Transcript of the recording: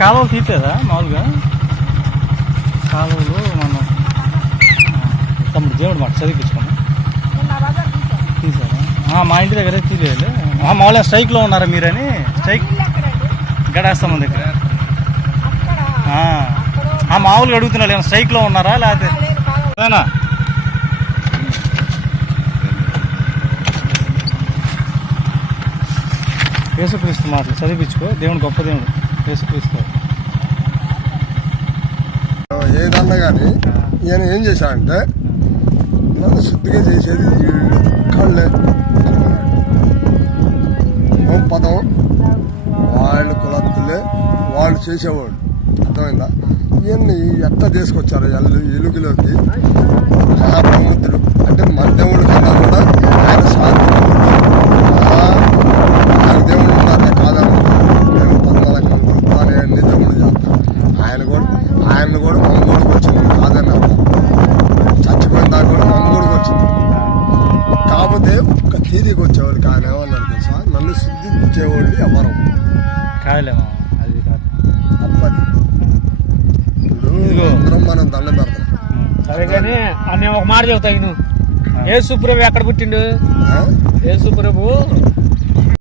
కాలువలు తీసేదా మామూలుగా? కాలువలు మనం తమ్ముడు దేవుడు మాట చదివించుకున్నాం తీసారా మా ఇంటి దగ్గరే తీసేయాలి ఆ, మామూలుగా స్ట్రైక్లో ఉన్నారా మీరని? స్ట్రైక్ గడేస్తాం మన దగ్గర. ఆ. మామూలుగా అడుగుతున్నారు ఏమైనా స్ట్రైక్లో ఉన్నారా లేకపోతే అదేనా యేసుక్రీస్తు మాటలు చదివించుకో. దేవుడు గొప్ప దేవుడు. యేసుక్రీస్తు. ఏదన్నా కానీ ఈయన ఏం చేశాడంటే నన్ను శుద్ధిగా చేసేది వీళ్ళు కళ్ళే పదం. వాళ్ళు కులత్తులే వాళ్ళు చేసేవాళ్ళు. అర్థమైందా? ఇవన్నీ ఎట్లా తీసుకొచ్చారు? ఎల్లు ఎలుగులోకి. ఒక్క తీరికి వచ్చేవాళ్ళు కానీ ఏమన్నారు తెలుసా? నన్ను శుద్ధించేవాళ్ళు ఎవరు? కాదులేమా అది కాదు. తప్పది ఇప్పుడు ఇదిగో. అందరం మనం దండం పెడతాం. సరే కానీ నేను ఒక మాట చెబుతా నేను యేసు ప్రభు ఎక్కడ పుట్టిండు? ఆ? యేసు ప్రభు